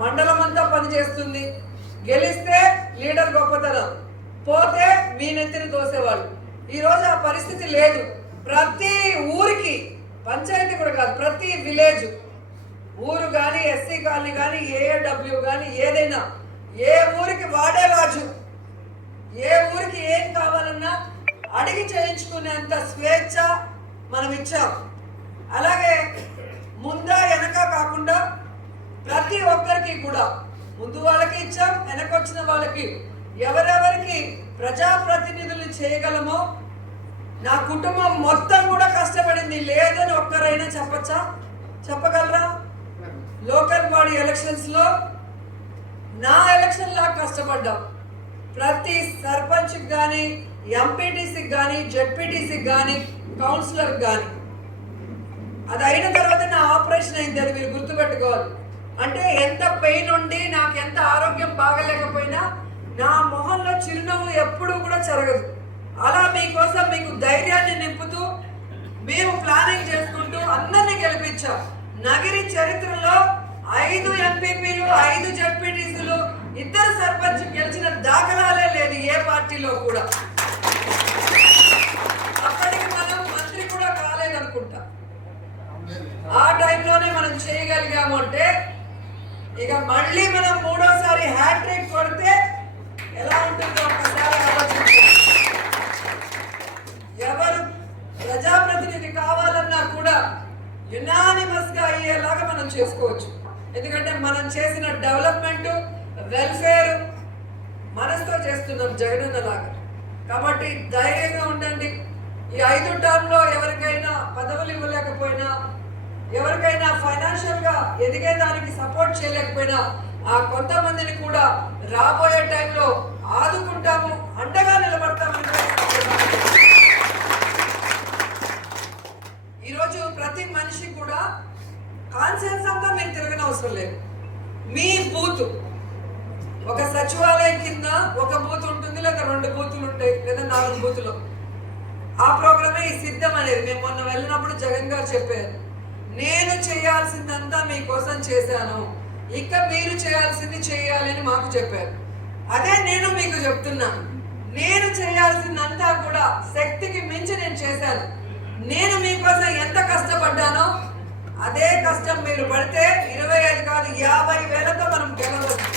మండలం అంతా పనిచేస్తుంది. గెలిస్తే లీడర్ గొప్పతనం, పోతే మీ నెత్తిని తోసేవాళ్ళు. ఈరోజు ఆ పరిస్థితి లేదు. ప్రతి ఊరికి, పంచాయతీ కూడా కాదు, ప్రతి విలేజ్, ఊరు కానీ, ఎస్సీ కాలనీ కానీ, ఏఏడబ్ల్యూ కానీ, ఏదైనా ఏ ఊరికి వాడే రాజు. ఏ ఊరికి ఏం కావాలన్నా అడిగి చేయించుకునేంత స్వేచ్ఛ మనం ఇచ్చాం. అలాగే ముందా వెనక కాకుండా ప్రతి ఒక్కరికి కూడా, ముందు వాళ్ళకి ఇచ్చాం, వెనకొచ్చిన వాళ్ళకి ఎవరెవరికి ప్రజాప్రతినిధులు చేయగలమో. నా కుటుంబం మొత్తం కూడా కష్టపడింది, లేదని ఒక్కరైనా చెప్పచ్చా? చెప్పగలరా? లోకల్ బాడీ ఎలక్షన్స్లో నా ఎలక్షన్ లాగా కష్టపడ్డాం. ప్రతి సర్పంచ్కి కానీ, ఎంపీటీసీకి కానీ, జెడ్పీటీసీకి కానీ, కౌన్సిలర్కి కానీ. అది అయిన తర్వాత నా ఆపరేషన్ అయింది, అది మీరు గుర్తుపెట్టుకోవాలి. అంటే ఎంత పెయిన్ ఉండి, నాకు ఎంత ఆరోగ్యం బాగలేకపోయినా నా మొహంలో చిరునవ్వు ఎప్పుడూ కూడా జరగదు. అలా మీకోసం మీకు ధైర్యాన్ని నింపుతూ మేము ప్లానింగ్ చేసుకుంటూ అందరినీ గెలిపించాం. నగిరి చరిత్రలో 5 ఎంపీపీలు, 5 జెడ్పీటీసీలు, 2 సర్పంచ్ గెలిచిన దాఖలాలే లేదు ఏ పార్టీలో కూడా. అప్పటికి మనం మంత్రి కూడా కాలేదనుకుంటా. ఆ టైంలోనే మనం చేయగలిగాము. అంటే ఇక మళ్ళీ మనం మూడోసారి హ్యాట్రిక్ కొడితే ఎలా ఉంటుందో ఒకసారి ఆలోచించాలి. ఎవరు ప్రజాప్రతినిధి కావాలన్నా కూడా యునానిమస్ గా అయ్యేలాగా మనం చేసుకోవచ్చు. ఎందుకంటే మనం చేసిన డెవలప్మెంట్, వెల్ఫేర్ మనసుతో చేస్తున్నాం జగనన్న లాగా. కాబట్టి ధైర్యంగా ఉండండి. ఈ 5 టర్మ్లో ఎవరికైనా పదవులు ఇవ్వలేకపోయినా, ఎవరికైనా ఫైనాన్షియల్ గా ఎదిగేదానికి సపోర్ట్ చేయలేకపోయినా, ఆ కొంతమందిని కూడా రాబోయే టైంలో ఆదుకుంటాము, అండగా నిలబడతామని. ఈరోజు ప్రతి మనిషి కూడా కాన్సెన్స్ అంతా మీరు తిరగని అవసరం లేదు. మీ బూత్, ఒక సచివాలయం కింద ఒక బూత్ ఉంటుంది, లేదా 2 బూతులు ఉంటాయి, లేదా 4 బూతులు. ఆ ప్రోగ్రామే ఈ సిద్ధం అనేది. మేము మొన్న వెళ్ళినప్పుడు జగన్ గారు చెప్పారు, నేను చేయాల్సిందంతా మీకోసం చేశాను, ఇక మీరు చేయాల్సింది చేయాలని మాకు చెప్పారు. అదే నేను మీకు చెప్తున్నాను. నేను చేయాల్సిందంతా కూడా శక్తికి మించి నేను చేశాను. నేను మీకోసం ఎంత కష్టపడ్డానో అదే కష్టం మీరు పడితే 25 కాదు 50,000తో మనం గెలవచ్చు.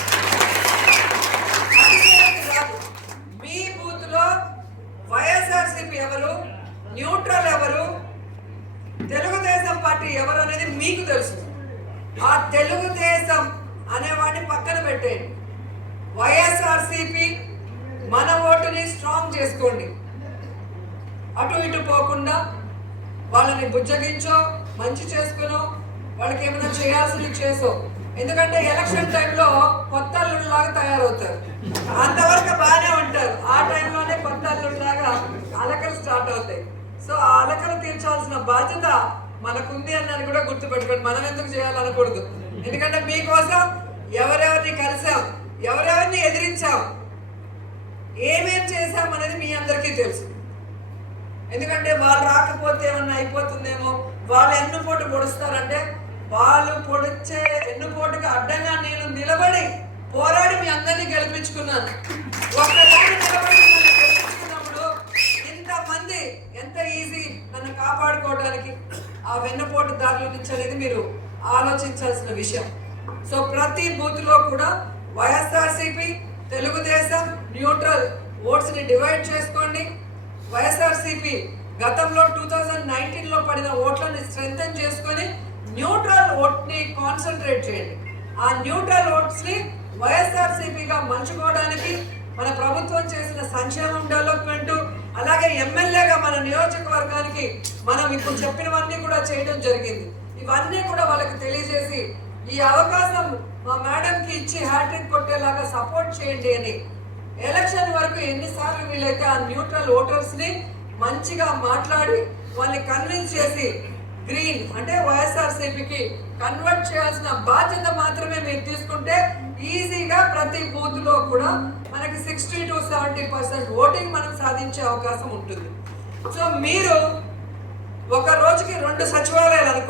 మీ బూత్ లో వైఎస్ఆర్సీపీ ఎవరు, న్యూట్రల్ ఎవరు, తెలుగుదేశం పార్టీ ఎవరు అనేది మీకు తెలుసు. ఆ తెలుగుదేశం అనేవాడిని పక్కన పెట్టేయండి. వైఎస్ఆర్సీపీ మన ఓటుని స్ట్రాంగ్ చేసుకోండి. అటు ఇటు పోకుండా వాళ్ళని బుజ్జగించో, మంచి చేసుకునో, వాళ్ళకి ఏమైనా చేయాల్సింది చేసో. ఎందుకంటే ఎలక్షన్ టైంలో కొత్త అల్లుడిలాగా తయారవుతారు. అంతవరకు బాగానే ఉంటారు. ఆ టైంలోనే కొత్త అల్లుడిలాగా అలకలు స్టార్ట్ అవుతాయి. సో ఆ అలకలు తీర్చాల్సిన బాధ్యత మనకుంది అన్నది కూడా గుర్తుపెట్టుకోండి. మనం ఎందుకు చేయాలనకూడదు. ఎందుకంటే మీకోసం ఎవరెవరిని కలిసాం, ఎవరెవరిని ఎదిరించాం, ఏమేం చేశాం అనేది మీ అందరికీ తెలుసు. ఎందుకంటే వాళ్ళు రాకపోతే ఏమన్నా అయిపోతుందేమో, వాళ్ళు ఎన్నుపోటు పొడుస్తారంటే, వాళ్ళు పొడిచే ఎన్నుపోటుకి అడ్డంగా నేను నిలబడి పోరాడి మీ అందరినీ గెలిపించుకున్నాను. ఒక్కదాన్ని నిలబడి గెలిపించుకున్నప్పుడు ఇంతమంది ఎంత ఈజీ నన్ను కాపాడుకోవడానికి ఆ వెన్నుపోటు దారుల నుంచి అనేది మీరు ఆలోచించాల్సిన విషయం. సో ప్రతి బూత్లో కూడా వైఎస్ఆర్సీపీ, తెలుగుదేశం, న్యూట్రల్ ఓట్స్ని డివైడ్ చేసుకోండి. వైఎస్ఆర్సీపీ గతంలో 2019లో పడిన ఓట్లని స్ట్రెంథెన్ చేసుకొని న్యూట్రల్ ఓట్ని కాన్సన్ట్రేట్ చేయండి. ఆ న్యూట్రల్ ఓట్స్ని వైఎస్ఆర్సీపీగా మలుచుకోవడానికి మన ప్రభుత్వం చేసిన సంక్షేమం, డెవలప్మెంట్, అలాగే ఎమ్మెల్యేగా మన నియోజకవర్గానికి మనం ఇప్పుడు చెప్పినవన్నీ కూడా చేయడం జరిగింది. ఇవన్నీ కూడా వాళ్ళకి తెలియజేసి ఈ అవకాశం మా మేడంకి ఇచ్చి హ్యాట్రిక్ కొట్టేలాగా సపోర్ట్ చేయండి అని ఎలక్షన్ వరకు ఎన్నిసార్లు వీలైతే ఆ న్యూట్రల్ ఓటర్స్ని మంచిగా మాట్లాడి వాళ్ళని కన్విన్స్ చేసి గ్రీన్ అంటే వైఎస్ఆర్సీపీకి కన్వర్ట్ చేయాల్సిన బాధ్యత మాత్రమే మీరు తీసుకుంటే ఈజీగా ప్రతి బూత్లో కూడా మనకి 60 to 70% ఓటింగ్ మనం సాధించే అవకాశం ఉంటుంది. సో మీరు ఒక రోజుకి 2 సచివాలయాలు అనుకోండి.